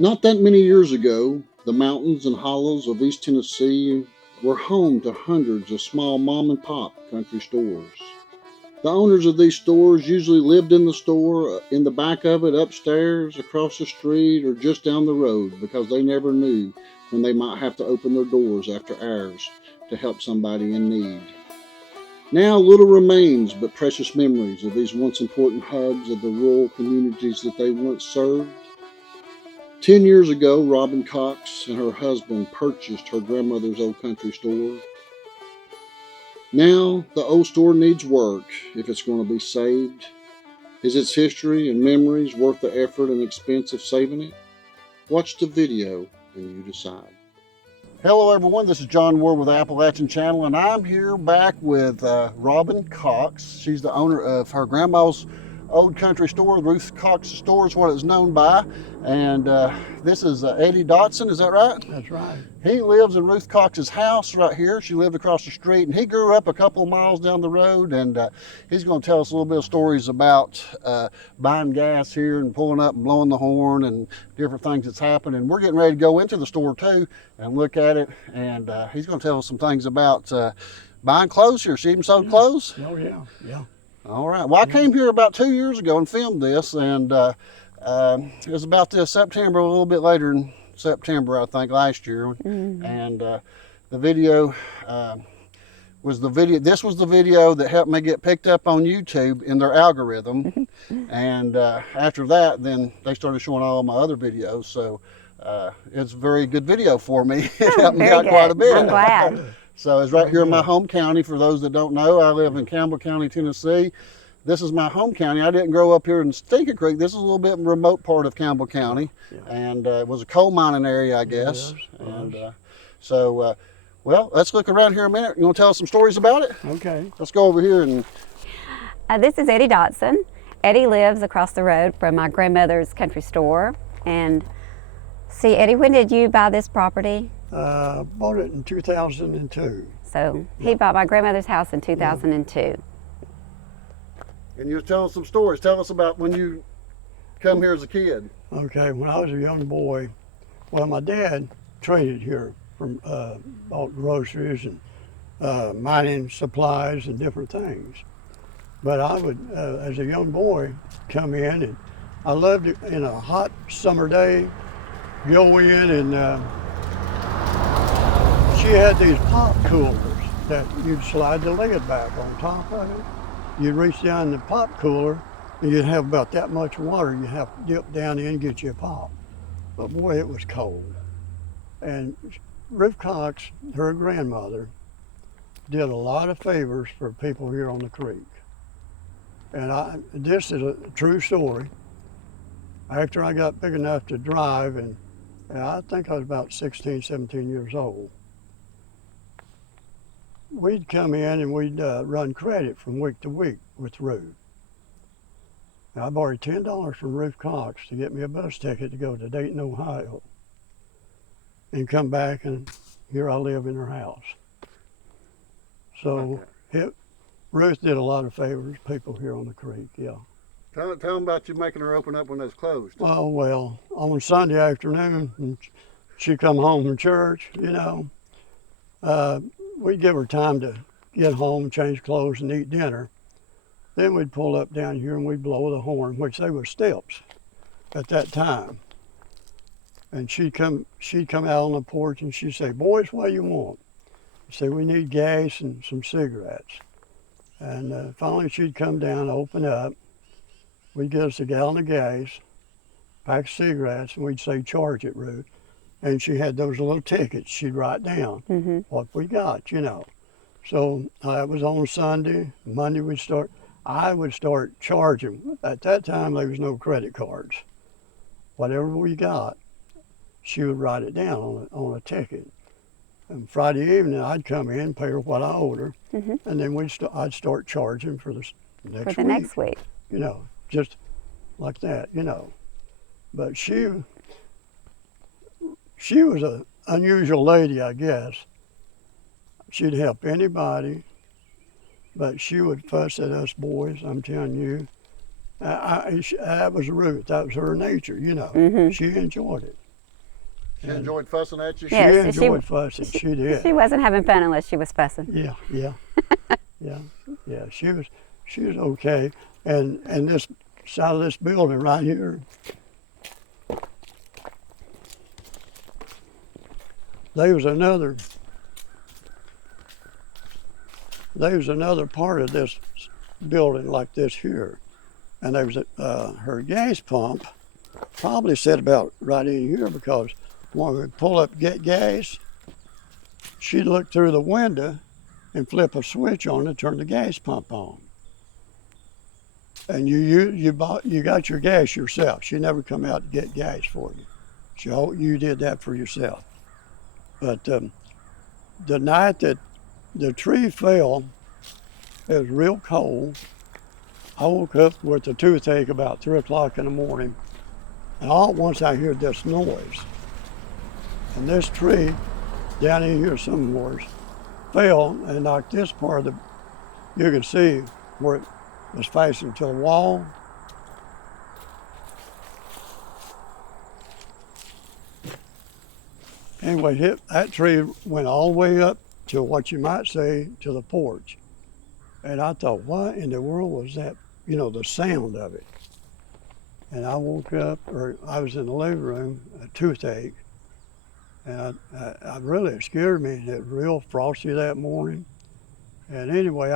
Not that many years ago, the mountains and hollows of East Tennessee were home to hundreds of small mom and pop country stores. The owners of these stores usually lived in the store, in the back of it, upstairs, across the street, or just down the road because they never knew when they might have to open their doors after hours to help somebody in need. Now little remains but precious memories of these once important hubs of the rural communities that they once served. 10 years ago, Robin Cox and her husband purchased her grandmother's old country store. Now, the old store needs work if it's going to be saved. Is its history and memories worth the effort and expense of saving it? Watch the video and you decide. Hello everyone, this is John Ward with Appalachian Channel, and I'm here back with Robin Cox. She's the owner of her grandma's old country store. Ruth Cox store is what it's known by. And this is Eddie Dotson, is that right? That's right. He lives in Ruth Cox's house right here. She lived across the street, and he grew up a couple of miles down the road. And he's going to tell us a little bit of stories about buying gas here and pulling up and blowing the horn and different things that's happened. And we're getting ready to go into the store too and look at it. And he's going to tell us some things about buying clothes here. She even sold clothes? Oh, yeah, yeah. All right. Well, I came here about 2 years ago and filmed this, and it was about this September, a little bit later in September, I think, last year. Mm-hmm. And the video was the video. This was the video that helped me get picked up on YouTube in their algorithm. And after that, then they started showing all my other videos. So it's a very good video for me. It helped me out quite a bit. I'm glad. So it's right here in my home county. For those that don't know, I live in Campbell County, Tennessee. This is my home county. I didn't grow up here in Stinker Creek. This is a little bit remote part of Campbell County. Yeah. And it was a coal mining area, I guess. Yes, and well, let's look around here a minute. You want to tell us some stories about it? Okay. Let's go over here. And this is Eddie Dotson. Eddie lives across the road from my grandmother's country store. And see, Eddie, when did you buy this property? Bought it in 2002. So he bought my grandmother's house in 2002. And you're telling some stories. Tell us about when you come here as a kid. Okay, when I was a young boy, well, my dad traded here from bought groceries and mining supplies and different things. But I would, as a young boy, come in, and I loved it in a hot summer day, go in and she had these pop coolers that you'd slide the lid back on top of it. You'd reach down in the pop cooler and you'd have about that much water. You'd have to dip down in and get you a pop. But boy, it was cold. And Ruth Cox, her grandmother, did a lot of favors for people here on the creek. And this is a true story. After I got big enough to drive, and I think I was about 16, 17 years old, we'd come in and we'd run credit from week to week with Ruth. Now, I borrowed $10 from Ruth Cox to get me a bus ticket to go to Dayton, Ohio, and come back, and here I live in her house. So Ruth did a lot of favors, people here on the creek, yeah. Tell them about you making her open up when it's closed. Oh, well, on Sunday afternoon, and she come home from church, you know, we'd give her time to get home, change clothes, and eat dinner. Then we'd pull up down here and we'd blow the horn, which they were steps at that time. And she'd come out on the porch and she'd say, "Boys, what do you want?" I'd say, "We need gas and some cigarettes." And finally she'd come down, open up. We'd get us a gallon of gas, pack of cigarettes, and we'd say, "Charge it, Ruth." And she had those little tickets she'd write down what we got, you know. So it was on Sunday. Monday I would start charging. At that time, there was no credit cards. Whatever we got, she would write it down on a ticket. And Friday evening, I'd come in, pay her what I owed her, and then I'd start charging for the next week. You know, just like that, you know. But she was an unusual lady, I guess. She'd help anybody, but she would fuss at us boys, I'm telling you. That was Ruth. That was her nature, you know. She enjoyed it. She enjoyed fussing at you? Yes, She enjoyed fussing. She did. She wasn't having fun unless she was fussing. Yeah, yeah, yeah. She was okay. And this side of this building right here, there was another part of this building like this here, and there was her gas pump. Probably set about right in here because when we pull up get gas, she'd look through the window and flip a switch on to turn the gas pump on. And you got your gas yourself. She never come out to get gas for you. You did that for yourself. But the night that the tree fell, it was real cold. I woke up with a toothache about 3 o'clock in the morning, and all at once I heard this noise. And this tree down in here somewhere fell and knocked this part of you can see where it was facing to the wall. Anyway, that tree went all the way up to what you might say to the porch. And I thought, what in the world was that? You know, the sound of it. And I woke up, or I was in the living room, a toothache. And I really, it scared me. It was real frosty that morning. And anyway,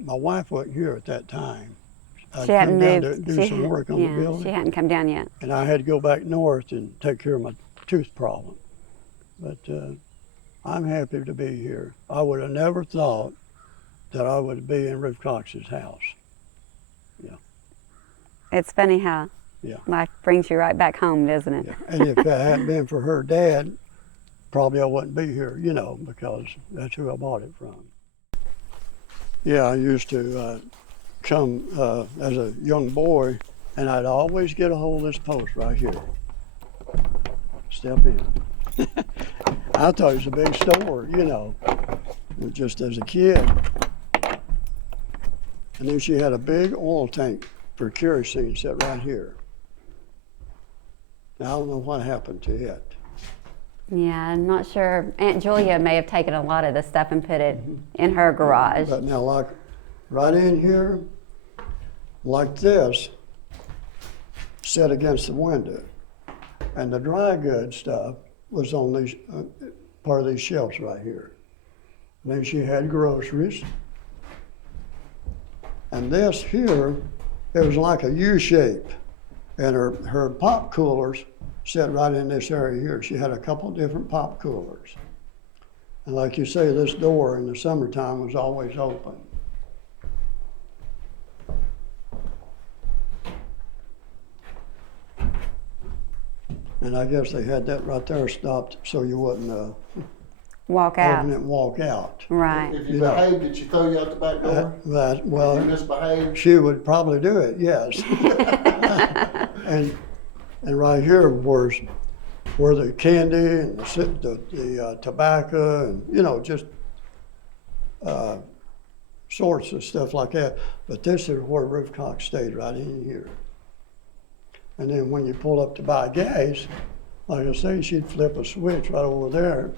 my wife wasn't here at that time. She hadn't moved. To do some work on the building. She hadn't come down yet. And I had to go back north and take care of my tooth problem. But I'm happy to be here. I would have never thought that I would be in Ruth Cox's house. Yeah. It's funny how life brings you right back home, doesn't it? Yeah. And if it hadn't been for her dad, probably I wouldn't be here, you know, because that's who I bought it from. Yeah, I used to come as a young boy, and I'd always get a hold of this post right here. Step in. I thought it was a big store, you know, just as a kid. And then she had a big oil tank for kerosene set right here. Now, I don't know what happened to it. Yeah, I'm not sure. Aunt Julia may have taken a lot of the stuff and put it in her garage. But now, like right in here, like this, set against the window. And the dry goods stuff was on these, part of these shelves right here. And then she had groceries. And this here, it was like a U shape. And her pop coolers sat right in this area here. She had a couple different pop coolers. And like you say, this door in the summertime was always open. And I guess they had that right there stopped so you wouldn't Walk out. open it and walk out. Right. If you behaved, did she throw you out the back door? Well, If you misbehaved? she would probably do it, yes. and right here was where the candy and the tobacco and, you know, just sorts of stuff like that. But this is where Ruth Cox stayed, right in here. And then when you pull up to buy gas, like I say, she'd flip a switch right over there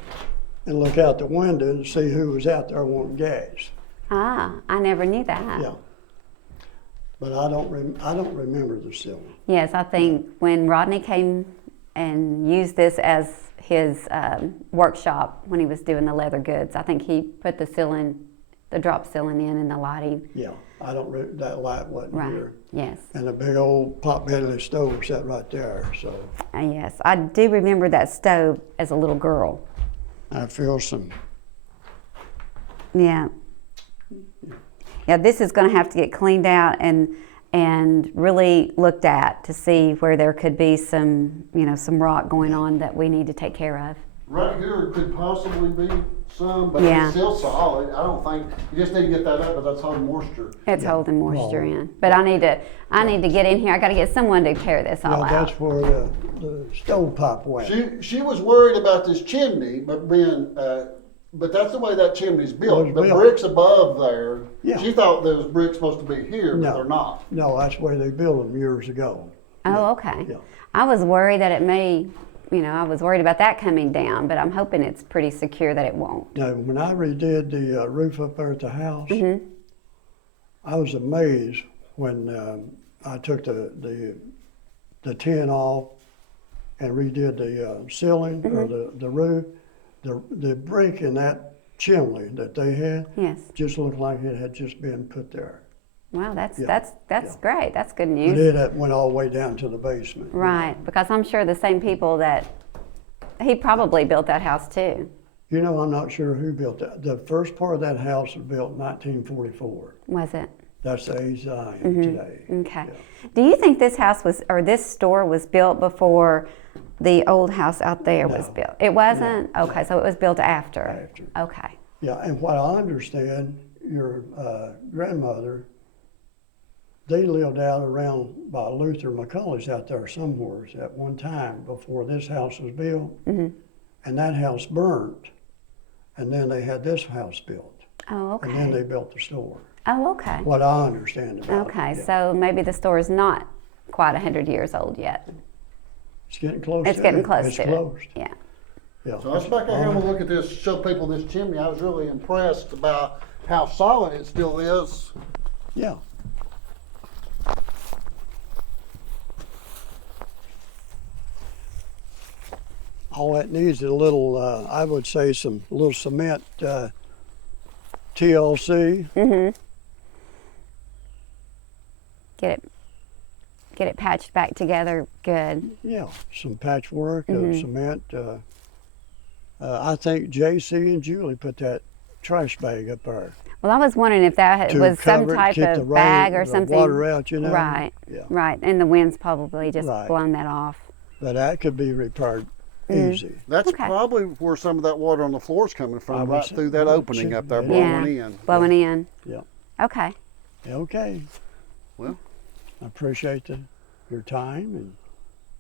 and look out the window and see who was out there wanting gas. Ah, I never knew that. Yeah. But I don't remember the ceiling. Yes, I think when Rodney came and used this as his workshop when he was doing the leather goods, I think he put the drop ceiling in and the lighting. Yeah, that light wasn't Right. here. Yes. And a big old pot-belly stove sat right there, so. Yes, I do remember that stove as a little girl. I feel some. Yeah. Yeah, this is going to have to get cleaned out and really looked at to see where there could be some rock going on that we need to take care of. Right here could possibly be some, but Yeah. it's still solid. I don't think, you just need to get that up, but that's holding moisture. It's holding moisture in. But I need to get in here. I got to get someone to tear this all Well, out. that's where the stovepipe went. She was worried about this chimney, but that's the way that chimney's built. It's The built. bricks above there, Yeah. she thought those bricks supposed to be here, but No. they're not. No, that's where they built them years ago. Oh, okay. Yeah. I was worried that it may I was worried about that coming down, but I'm hoping it's pretty secure that it won't. Now, when I redid the roof up there at the house, Mm-hmm. I was amazed when I took the tin off and redid the ceiling or the roof. The brick in that chimney that they had Yes. just looked like it had just been put there. Wow, that's Yeah, that's yeah. great. That's good But news. it went all the way down to the basement. Right, because I'm sure the same people that he probably built that house too. You know, I'm not sure who built that. The first part of that house was built in 1944. Was it? That's the age that I am today. Okay. Yeah. Do you think this house was, or this store was built before the old house out there was No. built? It wasn't? No. Okay, so it was built after. After. Okay. Yeah, and what I understand, your grandmother, they lived out around by Luther McCulley's out there somewhere at one time before this house was built. And that house burnt. And then they had this house built. Oh, okay. And then they built the store. Oh, okay. What I understand about it. Okay, Yeah. so maybe the store is not quite 100 years old yet. It's getting close It's to getting it. close It's to close. it. Yeah. Yeah. So let's back out here and we'll look at this, show people this chimney. I was really impressed about how solid it still is. Yeah. All that needs is a little, I would say, some little cement TLC. Get it patched back together good. Yeah, some patchwork, cement. I think JC and Julie put that trash bag up there. Well, I was wondering if that To was some cover it, type keep the of rain, bag or the something. water out, you know? Right, Yeah. right. And the wind's probably just Right. blown that off. But that could be repaired easy. That's Okay. probably where some of that water on the floor is coming I from, would right say- through that opening up there, Yeah. blowing in. Blowing in. Yeah. Okay. Okay. Well, I appreciate your time and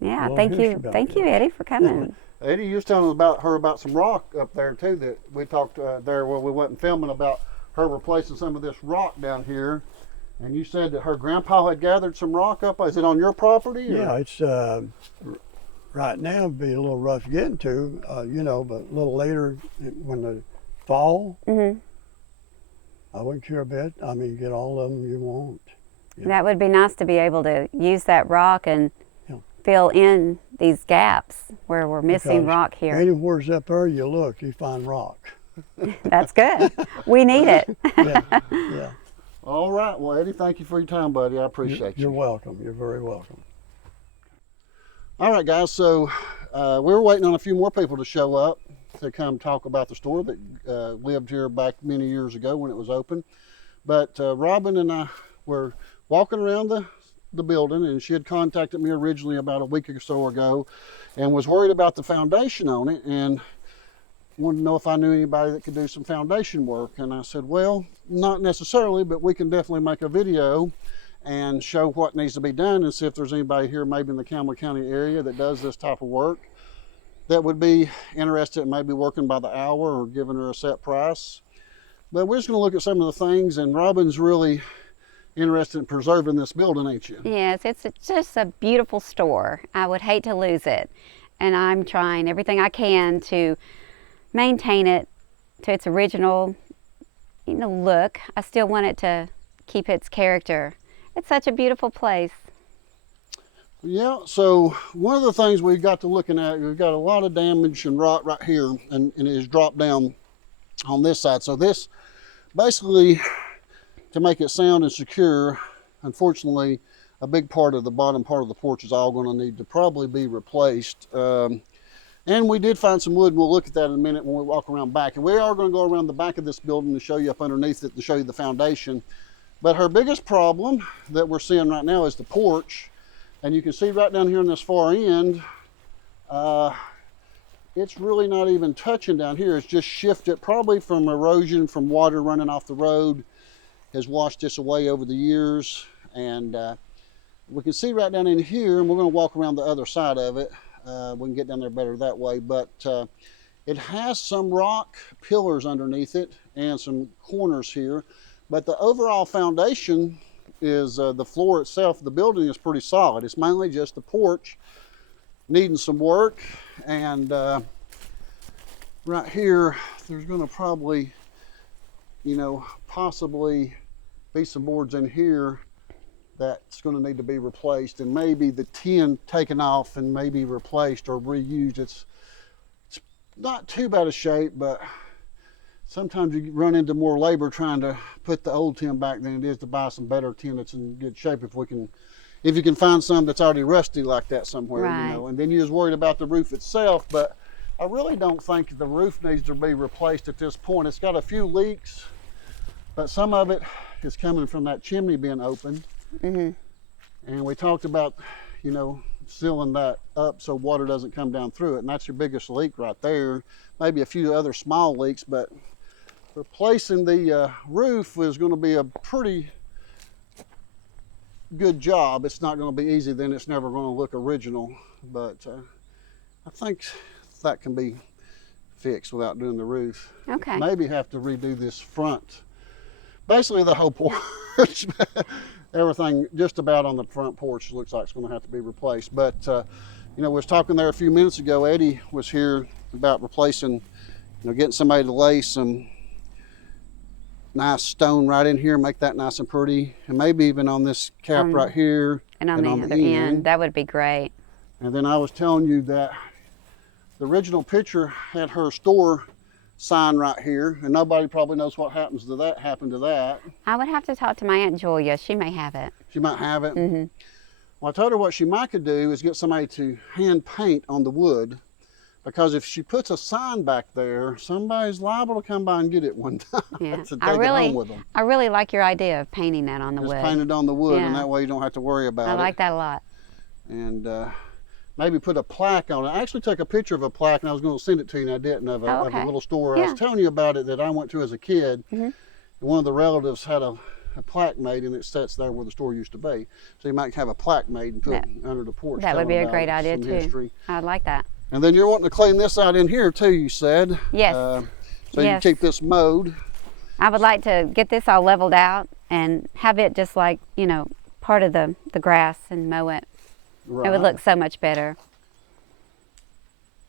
Yeah, Well, thank history you. about Thank you, this. Eddie, for coming. Eddie, you was telling her about some rock up there too that we talked there where we wasn't filming about her replacing some of this rock down here. And you said that her grandpa had gathered some rock up. Is it on your property? Or? yeah, it's right now it'd be a little rough getting to, you know, but a little later when the fall, I wouldn't care a bit. I mean, get all of them you want. Yeah. That would be nice to be able to use that rock and Yeah. fill in these gaps where we're missing Because rock here. Anywhere's up there you look, you find rock. That's good. We need it. Yeah, yeah. All right. Well, Eddie, thank you for your time, buddy. I appreciate You're you. welcome. You're very welcome. All right, guys. So we were waiting on a few more people to show up to come talk about the store that lived here back many years ago when it was open. But Robin and I were walking around the building, and she had contacted me originally about a week or so ago and was worried about the foundation on it and wanted to know if I knew anybody that could do some foundation work. And I said, well, not necessarily, but we can definitely make a video and show what needs to be done and see if there's anybody here maybe in the Campbell County area that does this type of work that would be interested in maybe working by the hour or giving her a set price. But we're just going to look at some of the things, and Robin's really interested in preserving this building, ain't you? Yes, it's just a beautiful store. I would hate to lose it. And I'm trying everything I can to maintain it to its original, look. I still want it to keep its character. It's such a beautiful place. Yeah, so one of the things we've got to looking at, we've got a lot of damage and rot right here, and it has dropped down on this side. So this, basically, to make it sound and secure, unfortunately, a big part of the bottom part of the porch is all going to need to probably be replaced. And we did find some wood, and we'll look at that in a minute when we walk around back. And we are going to go around the back of this building to show you up underneath it, to show you the foundation. But her biggest problem that we're seeing right now is the porch. And you can see right down here in this far end, it's really not even touching down here. It's just shifted, probably from erosion from water running off the road, has washed this away over the years. And we can see right down in here, and we're going to walk around the other side of it. We can get down there better that way, but it has some rock pillars underneath it and some corners here. But the overall foundation is the floor itself, the building is pretty solid. It's mainly just the porch needing some work. And right here, there's going to probably, you know, possibly be some boards in here that's going to need to be replaced, and maybe the tin taken off and maybe replaced or reused. It's not too bad a shape, but sometimes you run into more labor trying to put the old tin back than it is to buy some better tin that's in good shape. If you can find some that's already rusty like that somewhere, Right. you know. And then you're just worried about the roof itself, but I really don't think the roof needs to be replaced at this point. It's got a few leaks, but some of it is coming from that chimney being opened. Mm-hmm. And we talked about, you know, sealing that up so water doesn't come down through it, and that's your biggest leak right there. Maybe a few other small leaks, but replacing the roof is going to be a pretty good job. It's not going to be easy, then it's never going to look original, but I think that can be fixed without doing the roof. Okay. Maybe have to redo this front, basically the whole porch. Everything just about on the front porch looks like it's going to have to be replaced. But you know, we was talking there a few minutes ago. Eddie was here about replacing, you know, getting somebody to lay some nice stone right in here, make that nice and pretty, and maybe even on this cap right here and on the other end. That would be great. And then I was telling you that the original picture had her store sign right here, and nobody probably knows what happened to that. I would have to talk to my Aunt Julia. She may have it. She might have it. Mm-hmm. Well, I told her what she might could do is get somebody to hand paint on the wood, because if she puts a sign back there, somebody's liable to come by and get it one time. Yeah. To take it home with them. I really like your idea of painting that on the Just wood. paint it on the wood, Yeah. and that way you don't have to worry about it. I like that a lot. And maybe put a plaque on it. I actually took a picture of a plaque, and I was going to send it to you, and I didn't, of a, Oh, of okay. a little store. I Yeah. was telling you about it that I went to as a kid. Mm-hmm. And one of the relatives had a plaque made, and it sits there where the store used to be. So you might have a plaque made and put it under the porch. That would be telling a great about idea some too. history. I'd like that. And then you're wanting to clean this out in here too, you said. Yes. So Yes. you keep this mowed. I would like to get this all leveled out and have it just like, you know, part of the grass and mow it. Right. It would look so much better.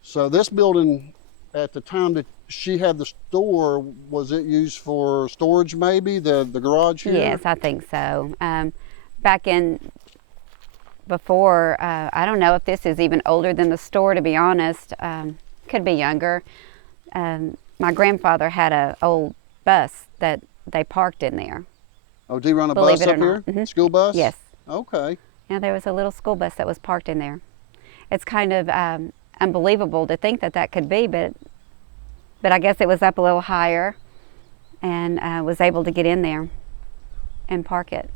So this building, at the time that she had the store, was it used for storage maybe, the garage here? Yes, I think so. Back in, before, I don't know if this is even older than the store, to be honest. Could be younger. My grandfather had an old bus that they parked in there. Oh, do you run a Believe bus it or up here? not. Mhm. School bus? Yes. Okay. Yeah, there was a little school bus that was parked in there. It's kind of unbelievable to think that that could be, but I guess it was up a little higher and was able to get in there and park it.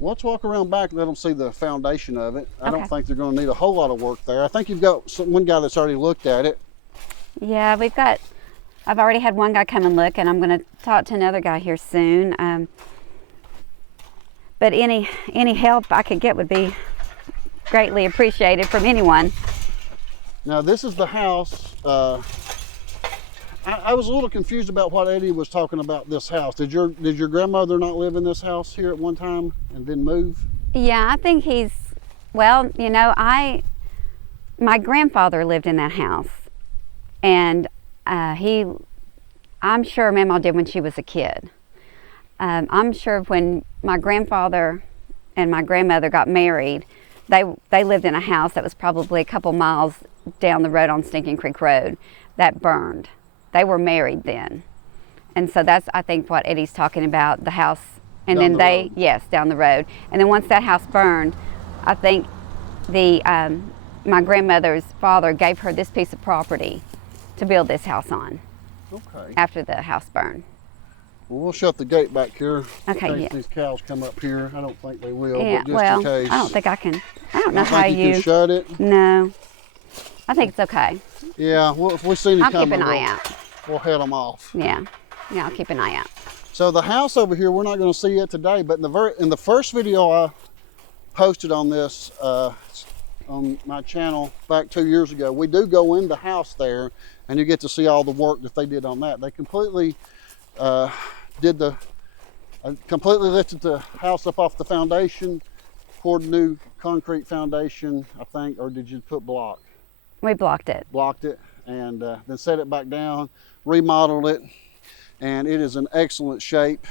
Well, let's walk around back and let them see the foundation of it. I don't Okay. think they're going to need a whole lot of work there. I think you've got one guy that's already looked at it. Yeah, I've already had one guy come and look, and I'm going to talk to another guy here soon. But any help I could get would be greatly appreciated from anyone. Now, this is the house. I was a little confused about what Eddie was talking about this house. Did your grandmother not live in this house here at one time and then move? Yeah, I think well, you know, my grandfather lived in that house, and I'm sure Mama did when she was a kid. I'm sure when my grandfather and my grandmother got married, they lived in a house that was probably a couple miles down the road on Stinking Creek Road that burned. They were married then. And so that's, I think, what Eddie's talking about, the house. And Down then the road. yes, down the road. And then once that house burned, I think my grandmother's father gave her this piece of property to build this house on Okay. after the house burned. Well, we'll shut the gate back here. Okay, In case yeah. these cows come up here. I don't think they will, Yeah, but just well, in case. I don't think I can. I don't know I how think you can shut it. No, I think it's okay. Yeah, well, if we see any I'll keep coming, an eye out. we'll head them off. Yeah, I'll keep an eye out. So the house over here, we're not going to see it today, but in the first video I posted on this on my channel back 2 years ago, we do go in the house there, and you get to see all the work that they did on that. They completely completely lifted the house up off the foundation, poured new concrete foundation, I think, or did you put block? We blocked it. Blocked it, and then set it back down, remodeled it, and it is in excellent shape.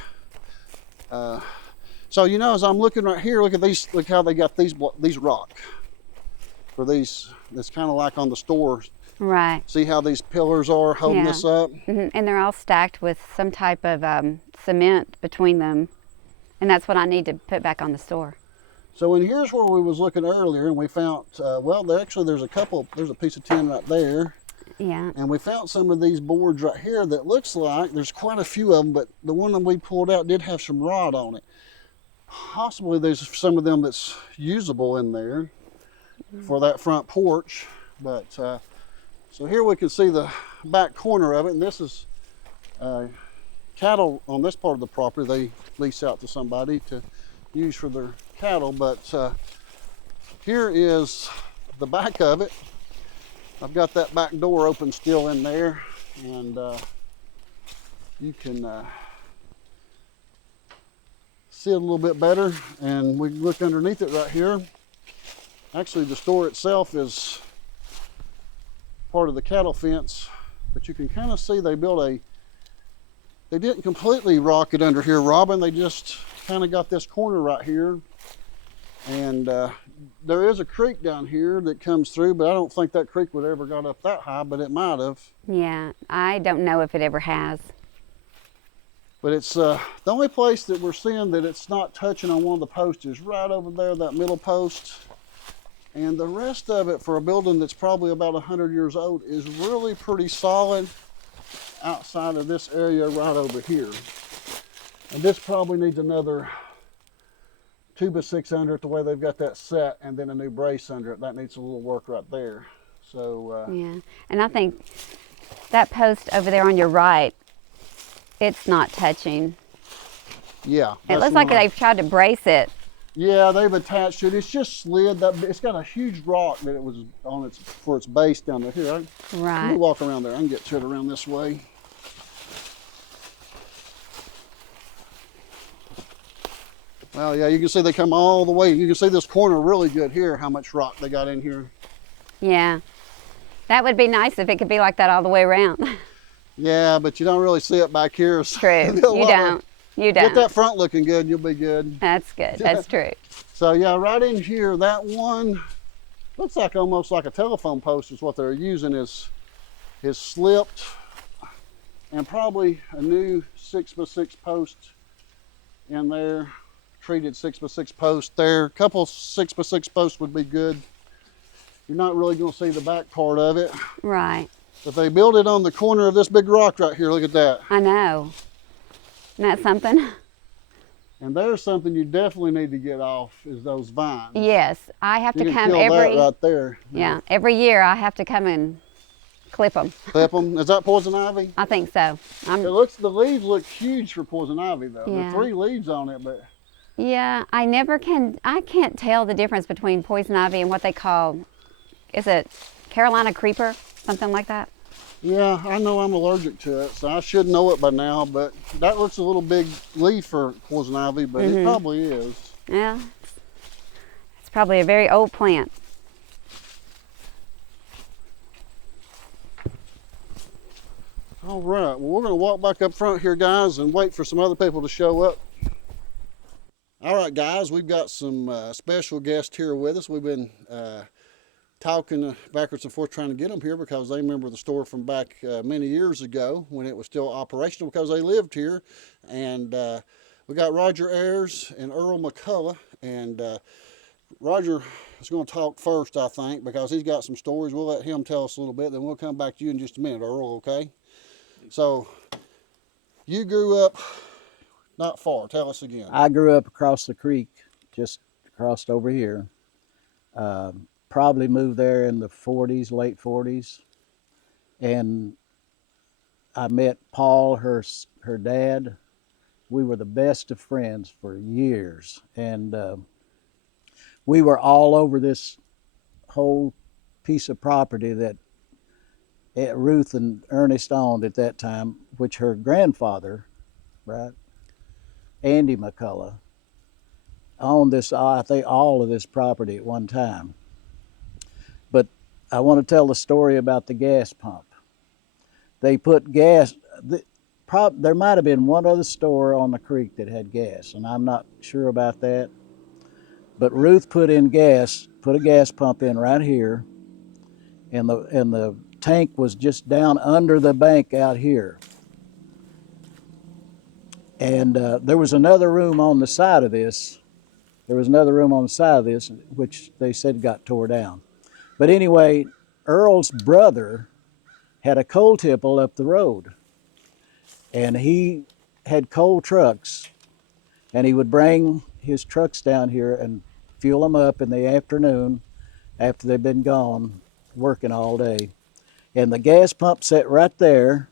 So you know, as I'm looking right here, look at these. Look how they got these rock for these. It's kind of like on the store. Right. See how these pillars are holding Yeah. this up? And they're all stacked with some type of cement between them, and that's what I need to put back on the store. So and here's where we was looking earlier, and we found well, there's a piece of tin right there. Yeah. And we found some of these boards right here that looks like there's quite a few of them, but the one that we pulled out did have some rot on it. Possibly there's some of them that's usable in there for that front porch. But so here we can see the back corner of it, and this is cattle on this part of the property. They lease out to somebody to use for their cattle. But here is the back of it. I've got that back door open still in there, and you can see it a little bit better. And we can look underneath it right here. Actually, the store itself is part of the cattle fence, but you can kind of see they didn't completely rock it under here, Robin. They just kind of got this corner right here, and there is a creek down here that comes through, but I don't think that creek would ever got up that high, but it might have. Yeah, I don't know if it ever has. But it's the only place that we're seeing that it's not touching on one of the posts is right over there, that middle post. And the rest of it, for a building that's probably about 100 years old, is really pretty solid outside of this area right over here. And this probably needs another 2x6 under it, the way they've got that set, and then a new brace under it. That needs a little work right there. So Yeah, and I think that post over there on your right, it's not touching. yeah, It looks like they've tried to brace it. yeah, they've attached it. It's just slid. That it's got a huge rock that it was on its for its base down there. Here, let me Right. walk around there. I can get to it around this way. Well, yeah, you can see they come all the way. You can see this corner really good here, how much rock they got in here. Yeah. That would be nice if it could be like that all the way around. Yeah, but you don't really see it back here. So True. You don't. You Get don't. that front looking good, you'll be good. That's good. That's true. So yeah, right in here, that one looks like almost like a telephone post is what they're using is slipped, and probably a new 6x6 post in there, treated 6x6 post there. A couple 6x6 posts would be good. You're not really going to see the back part of it. Right. But they built it on the corner of this big rock right here. Look at that. I know. Isn't that something? And there's something you definitely need to get off is those vines. Yes. I have You to can come kill every that right there. yeah, every year I have to come and clip them. Clip them. Is that poison ivy? I think so. The leaves look huge for poison ivy though. Yeah. There are 3 leaves on it, but Yeah, I can't tell the difference between poison ivy and what they call, is it Carolina creeper? Something like that? yeah, I know I'm allergic to it, so I should know it by now, but that looks a little big leaf for poison ivy, but it probably is. Yeah. It's probably a very old plant. All right, well, we're going to walk back up front here, guys, and wait for some other people to show up. All right, guys, we've got some special guests here with us. We've been talking backwards and forth trying to get them here because they remember the store from back many years ago when it was still operational because they lived here. And we got Roger Ayers and Earl McCullough. And Roger is going to talk first, I think, because he's got some stories. We'll let him tell us a little bit, then we'll come back to you in just a minute, Earl, okay? So, you grew up not far. Tell us again. I grew up across the creek, just crossed over here. Probably moved there in the 40s, late 40s. And I met Paul, her dad. We were the best of friends for years. And we were all over this whole piece of property that Ruth and Ernest owned at that time, which her grandfather, right, Andy McCullough, owned this, I think, all of this property at one time. But I want to tell the story about the gas pump. They put gas. There might have been one other store on the creek that had gas, and I'm not sure about that. But Ruth put a gas pump in right here, and the tank was just down under the bank out here. And there was another room on the side of this. Which they said got tore down. But anyway, Earl's brother had a coal tipple up the road, and he had coal trucks, and he would bring his trucks down here and fuel them up in the afternoon after they'd been gone working all day. And the gas pump sat right there,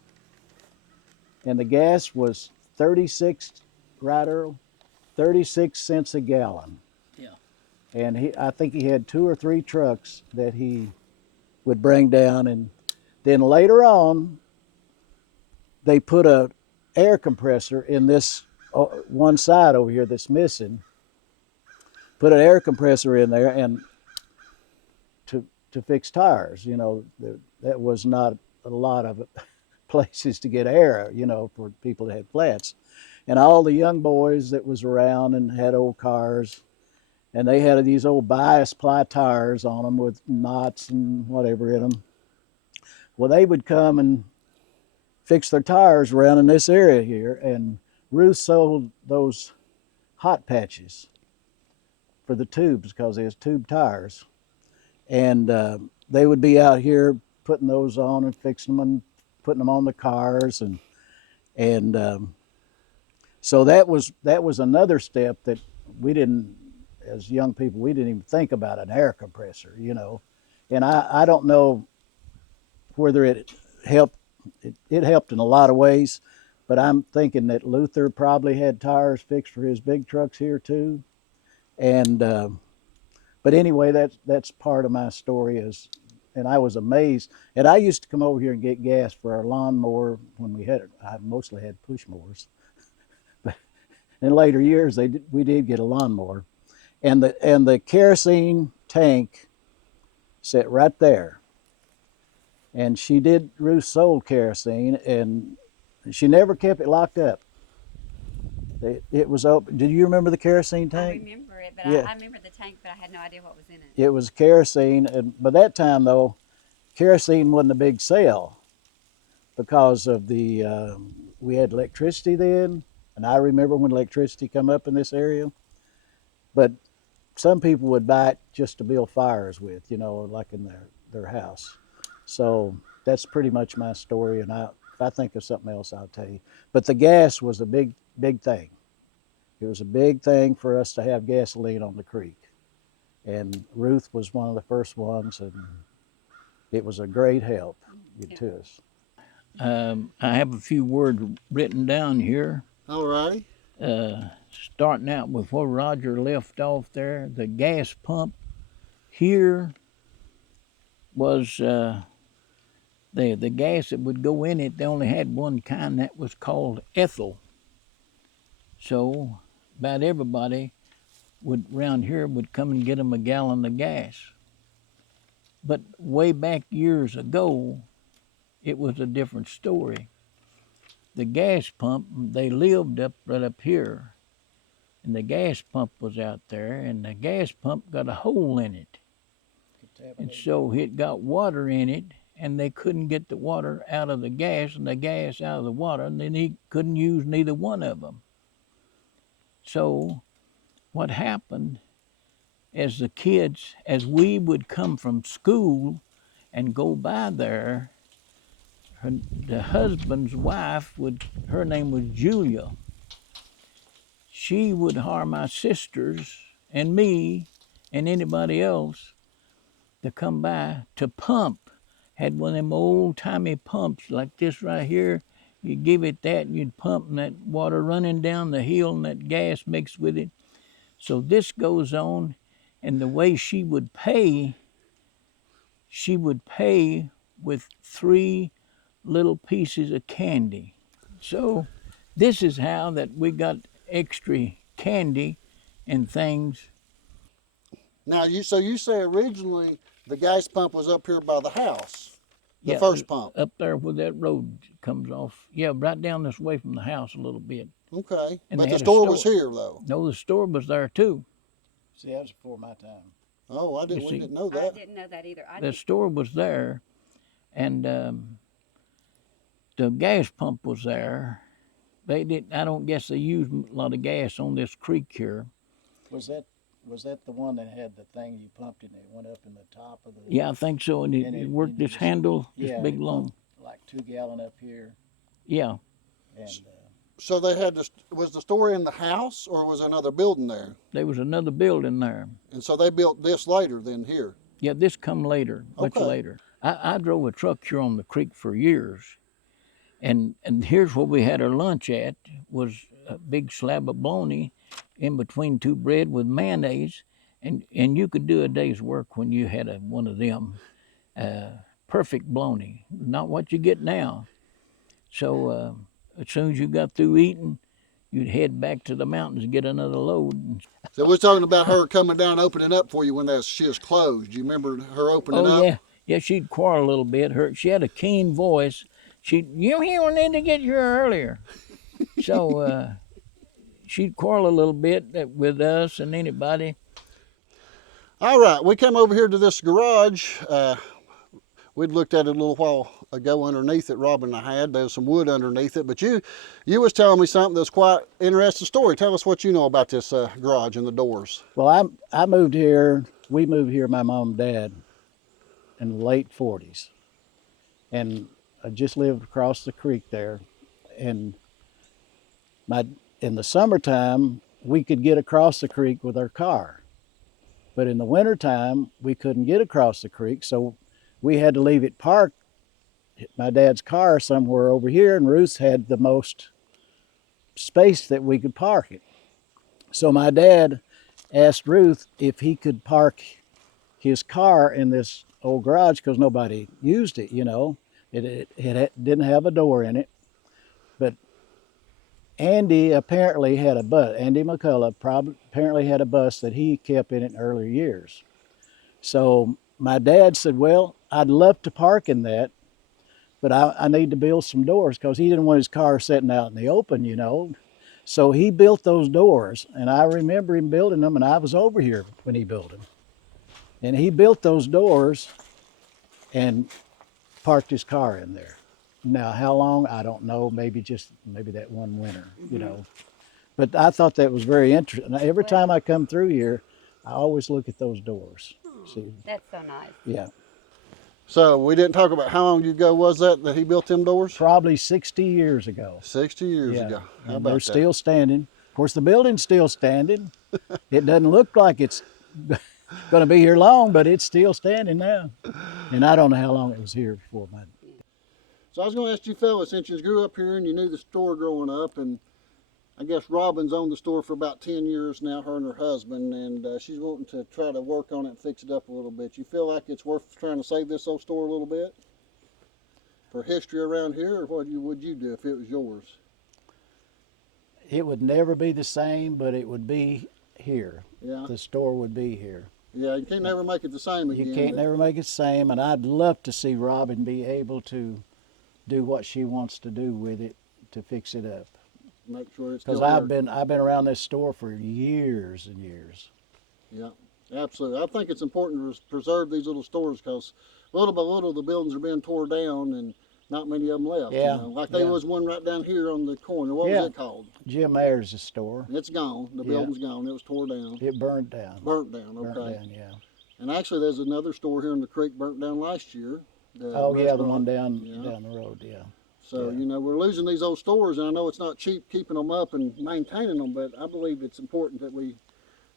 and the gas was 36, right, Earl? 36 cents a gallon. Yeah. And I think he had 2 or 3 trucks that he would bring down, and then later on, they put a air compressor in this one side over here that's missing. Put an air compressor in there, and to fix tires. You know, that was not a lot of places to get air. You know, for people that had flats, and all the young boys that was around and had old cars, and they had these old bias ply tires on them with knots and whatever in them. Well, they would come and fix their tires around in this area here, and Ruth sold those hot patches for the tubes because they was tube tires, and they would be out here putting those on and fixing them and putting them on the cars, and so that was another step that we didn't, as young people, we didn't even think about an air compressor, you know, and I don't know whether it helped. It helped in a lot of ways, but I'm thinking that Luther probably had tires fixed for his big trucks here too. And but anyway, that's part of my story and I was amazed. And I used to come over here and get gas for our lawnmower when I mostly had push mowers. But in later years, we did get a lawnmower, and the kerosene tank sat right there. And Ruth sold kerosene, and she never kept it locked up. It was open. Did you remember the kerosene tank? I remember it, but Yeah. I remember the tank, but I had no idea what was in it. It was kerosene, and by that time though, kerosene wasn't a big sale because of we had electricity then, and I remember when electricity come up in this area. But some people would buy it just to build fires with, you know, like in their house. So that's pretty much my story, and if I think of something else, I'll tell you. But the gas was a big thing. It was a big thing for us to have gasoline on the creek. And Ruth was one of the first ones, and it was a great help to us. I have a few words written down here. All right. Starting out with where Roger left off there, the gas pump here was the gas that would go in it. They only had one kind, that was called ethyl. So about everybody around here would come and get them a gallon of gas. But way back years ago, it was a different story. The gas pump, they lived right up here, and the gas pump was out there, and the gas pump got a hole in it. And so it got water in it, and they couldn't get the water out of the gas and the gas out of the water, and then he couldn't use neither one of them. So what happened as the kids, as we would come from school and go by there, the husband's wife her name was Julia. She would hire my sisters and me and anybody else to come by to pump. Had one of them old timey pumps like this right here. You give it that and you'd pump, and that water running down the hill and that gas mixed with it. So this goes on, and the way she would pay with 3 little pieces of candy. So this is how that we got extra candy and things. Now, you say originally the gas pump was up here by the house, the Yeah, first pump. up there where that road comes off. Yeah, right down this way from the house a little bit. Okay, And but they the had a store was here though. No, the store was there too. See, that was before my time. Oh, we see, didn't know I that. didn't know that either. The store was there, and the gas pump was there. They didn't. I don't guess they used a lot of gas on this creek here. Was that the one that had the thing you pumped and it went up in the top of the? Yeah, I think so. And it, And it- worked and this just- handle, this Yeah, big it long. pumped like 2 gallon up here, Yeah, and So they had this. Was the store in the house or was another building there? there was another building there. And so they built this later than here. Yeah, this come later, much Okay. later. I drove a truck here on the creek for years, and here's where we had our lunch at, was a big slab of bologna in between two bread with mayonnaise, and you could do a day's work when you had one of them. Perfect bologna, not what you get now. So as soon as you got through eating, you'd head back to the mountains and get another load. So we're talking about her coming down opening up for you when she was closed. Do you remember her opening Oh up? yeah, she'd quarrel a little bit. She had a keen voice. You need to get here earlier. So she'd quarrel a little bit with us and anybody. All right, we came over here to this garage. We'd looked at it a little while ago underneath it. Robin and I had. There was some wood underneath it. But you was telling me something that's quite interesting story. Tell us what you know about this garage and the doors. well, I moved here. We moved here, my mom and dad, in the late '40s, and I just lived across the creek there. And in the summertime, we could get across the creek with our car, but in the wintertime, we couldn't get across the creek, so we had to leave it parked, my dad's car, somewhere over here, and Ruth's had the most space that we could park it. So my dad asked Ruth if he could park his car in this old garage because nobody used it, you know. It didn't have a door in it. But Andy apparently had a bus. Andy McCullough apparently had a bus that he kept in earlier years. So my dad said, well, I'd love to park in that, but I need to build some doors because he didn't want his car sitting out in the open, you know. So he built those doors, and I remember him building them, and I was over here when he built them. And he built those doors and parked his car in there. Now, how long, I don't know, maybe that one winter, you know. But I thought that was very interesting. Every time I come through here, I always look at those doors. See, That's so nice. yeah, So we didn't talk about how long ago was that he built them doors? probably 60 years ago. 60 years Yeah, ago. How and about they're that? still standing. Of course, the building's still standing. It doesn't look like it's going to be here long, but it's still standing now. And I don't know how long it was here before. So I was going to ask you fellas, since you grew up here and you knew the store growing up, and I guess Robin's owned the store for about 10 years now, her and her husband, and she's wanting to try to work on it and fix it up a little bit. You feel like it's worth trying to save this old store a little bit for history around here, or what would you do if it was yours? It would never be the same, but it would be here. Yeah. The store would be here. Yeah, you can't never make it the same again. You can't but- never make it the same, and I'd love to see Robin be able to do what she wants to do with it to fix it up. Make sure it's Because still I've there. been around this store for years and years. Yeah, absolutely. I think it's important to preserve these little stores because little by little the buildings are being tore down and not many of them left. Yeah, You know? Like there yeah. was one right down here on the corner. What Yeah. was it called? Jim Ayers' store. It's gone. The Yeah. building's gone. It was tore down. It burned down. Burnt down. Burnt Okay. down, yeah. And actually, there's another store here in the creek burnt down last year. Oh yeah, the one restaurant. down Yeah. down the road, yeah. So, Yeah. you know, we're losing these old stores, and I know it's not cheap keeping them up and maintaining them, but I believe it's important that we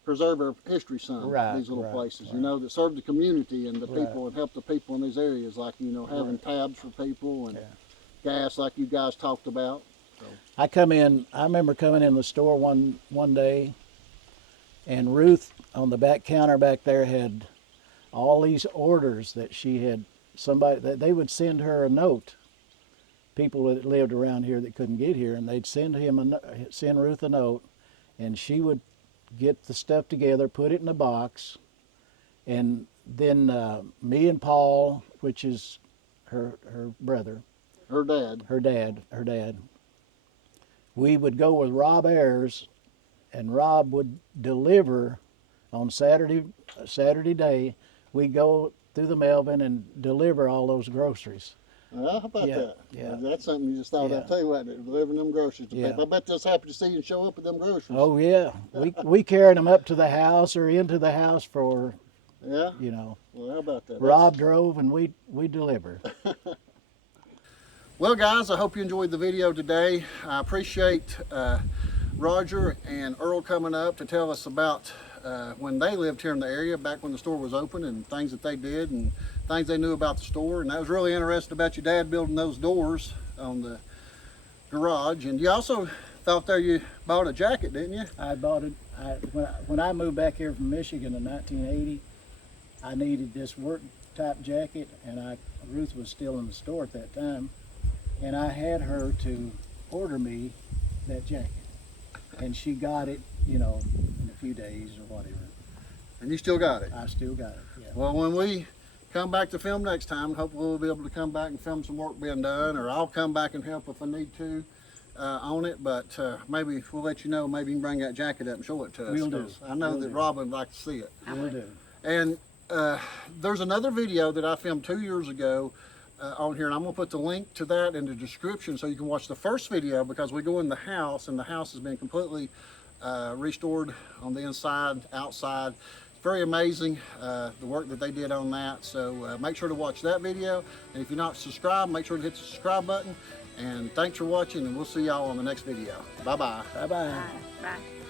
preserve our history some, Right, these little right, places, you right. know, that serve the community and the Right. people and help the people in these areas, like, you know, having tabs for people and Yeah. gas like you guys talked about. I remember coming in the store one day, and Ruth on the back counter back there had all these orders that she had that they would send her a note. People that lived around here that couldn't get here, and they'd send Ruth a note, and she would get the stuff together, put it in a box, and then me and Paul, which is her brother, Her dad. her dad, we would go with Rob Ayers, and Rob would deliver on Saturday day. We'd go through the Melvin and deliver all those groceries. Well, how about Yeah, that? yeah. That's something you just thought Yeah. I'd tell you what, delivering them groceries to Yeah. people. I bet they're happy to see you show up with them groceries. Oh yeah, we carried them up to the house or into the house for, Yeah? you know. Well, how about that? Rob drove and we deliver. Well, guys, I hope you enjoyed the video today. I appreciate Roger and Earl coming up to tell us about when they lived here in the area, back when the store was open, and things that they did and things they knew about the store. And that was really interesting about your dad building those doors on the garage. And you also thought there you bought a jacket, didn't you? I bought it when I moved back here from Michigan in 1980. I needed this work type jacket, and Ruth was still in the store at that time, and I had her to order me that jacket, and she got it, you know, in a few days or whatever. And you still got it? I still got it. Yeah. Well, when we come back to film next time, hopefully we'll be able to come back and film some work being done, or I'll come back and help if I need to on it. But maybe we'll let you know. Maybe you can bring that jacket up and show it to us. We'll do. I know We'll that do. Robin would like to see it. Will do. And there's another video that I filmed 2 years ago on here, and I'm going to put the link to that in the description so you can watch the first video, because we go in the house, and the house has been completely restored on the inside, outside. It's very amazing the work that they did on that. So make sure to watch that video, and if you're not subscribed, make sure to hit the subscribe button. And thanks for watching, and we'll see y'all on the next video. Bye-bye. Bye bye. Bye.